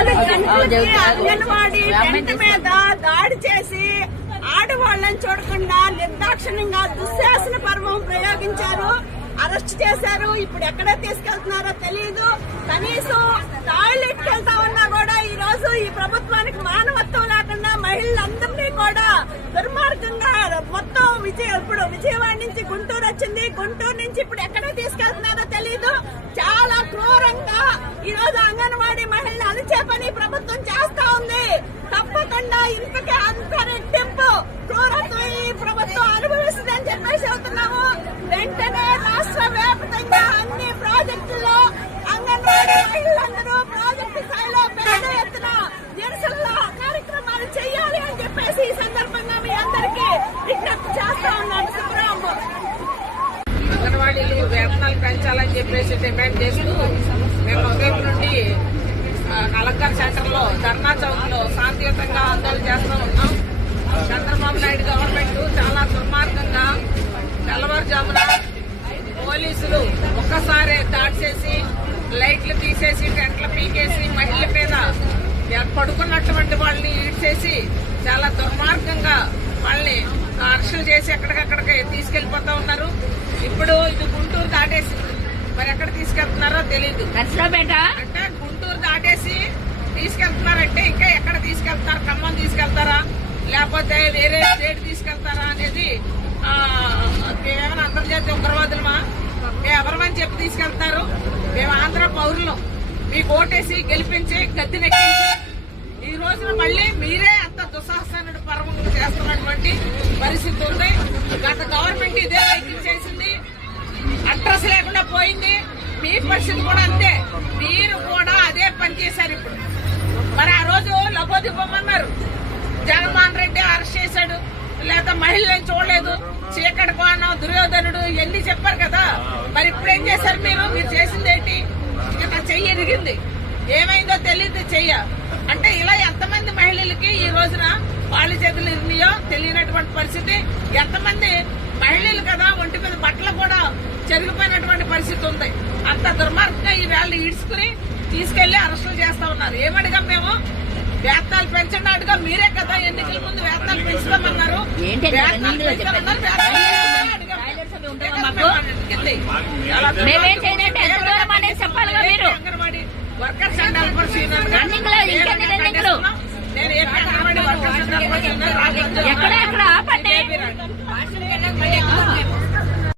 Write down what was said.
Anganwadi tent మీద దాడి చేసి ఆడవాళ్ళని చూడకుండా నిర్దాక్షిణ్యంగా దుశ్శాసన పర్వం ప్రయోగించారు, అరెస్ట్ చేశారు. ఇప్పుడు ఎక్కడ తీసుకెళ్తున్నారో తెలియదు. కనీసం టాయిలెట్ వెళ్తా ఉన్నా కూడా ఈ రోజు ఈ ప్రభుత్వానికి మానవత్వం లేకుండా మహిళలందరినీ కూడా దుర్మార్గంగా మొత్తం ఇప్పుడు విజయవాడ నుంచి గుంటూరు వచ్చింది, గుంటూరు నుంచి ఇప్పుడు ఎక్కడ తీసుకెళ్తున్నారో తెలియదు. చాలా క్రూరంగా ఈ రోజు అంగన్వాడీ మహిళలు అణిచే పని ప్రభుత్వం చేస్తా ఉంది. తప్పకుండా ఇంతకే అంత రెట్టింపు క్రూరత్వం ఈ ప్రభుత్వం అనుభవిస్తుందని చెప్పేసి అవుతున్నాము. వెంటనే రాష్ట్ర వ్యాప్తంగా అన్ని ప్రాజెక్టుల్లో అంగన్వాడీ మహిళలందరూ ప్రాజెక్టు స్థాయిలో పెద్ద ఎత్తున నిరసనలో కార్యక్రమాలు చేయాలి అని చెప్పేసి ఈ సందర్భంగా మీ అందరికీ విజ్ఞప్తి చేస్తా ఉన్నాను. శుభ్రాంబు అంగన్వాడీలు వేతనాలు పెంచాలని చెప్పేసి డిమాండ్ చేస్తూ మేము ఉదయం నుండి కలెక్టర్ సెంటర్ లో ధర్నా చౌక్ లో శాంతియుతంగా ఆందోళన చేస్తూ ఉన్నాం. చంద్రబాబు నాయుడు గవర్నమెంట్ చాలా దుర్మార్గంగా తెల్లవారుజామున పోలీసులు ఒక్కసారి దాడి చేసి లైట్లు తీసేసి టెంట్లు పీకేసి మహిళల మీద పడుకున్నటువంటి వాళ్ళని ఈడ్చేసి చాలా దుర్మార్గంగా వాళ్ళని అరెస్టులు చేసి ఎక్కడికక్కడికి తీసుకెళ్లిపోతా ఉన్నారు. ఇప్పుడు ఇది గుంటూరు దాటేసి మరి ఎక్కడ తీసుకెళ్తున్నారో తెలీదు. అంటే గుంటూరు దాటేసి తీసుకెళ్తున్నారంటే ఇంకా ఎక్కడ తీసుకెళ్తారు? ఖమ్మం తీసుకెళ్తారా లేకపోతే వేరే స్టేట్ తీసుకెళ్తారా అనేది మేమేమైనా అంతర్జాతీయ ఉగ్రవాదులమా? మేము ఎవరమని చెప్పి తీసుకెళ్తారు? మేము ఆంధ్ర పౌరులు మీకు ఓటేసి గెలిపించి గద్దెనెక్కించి ఈ రోజున మళ్ళీ మీరే అంత దుస్సాహసాన్ని పర్వంగా చేస్తున్నటువంటి పరిస్థితి ఉంది. గత గవర్నమెంట్ ఇదే వెహికల్ చేసింది, అడ్రస్ లేకుండా పోయింది. మీ పరిస్థితి కూడా అంతే, మీరు కూడా అదే పని చేశారు. ఇప్పుడు మరి ఆ రోజు లబోదిబ్బమన్నారు, జగన్మోహన్ రెడ్డి అరెస్ట్ చేశాడు, లేదా మహిళలను చూడలేదు, చీకటి కోణం, దుర్యోధనుడు ఇవన్నీ చెప్పారు కదా. మరి ఇప్పుడు ఏం చేశారు? మీరు చేసింది ఏంటి? ఇక చెయ్యి ఎదిగింది, ఏమైందో తెలియదు చెయ్య. అంటే ఇలా ఎంతమంది మహిళలకి ఈ రోజున వాళ్ళ చేతులు ఇరినాయో తెలియనటువంటి పరిస్థితి. ఎంతమంది మహిళలు కదా ఒంటి మీద బట్టలు కూడా చెరిగిపోయినటువంటి పరిస్థితి ఉంది. అంత దుర్మార్గంగా ఈ వేళ ఈడ్చుకుని తీసుకెళ్లి అరెస్టులు చేస్తా ఉన్నారు. ఏమడిగాం మేము? వేతనాలు పెంచండి అడిగా. మీరే కదా ఎన్నికల ముందు వేతనాలు పెంచుతామన్నారు. అంగన్వాడీ వర్కర్స్ అండ్ హెల్పర్స్ నేను అంగన్వాడీ వర్కర్స్ అండ్ హెల్పర్స్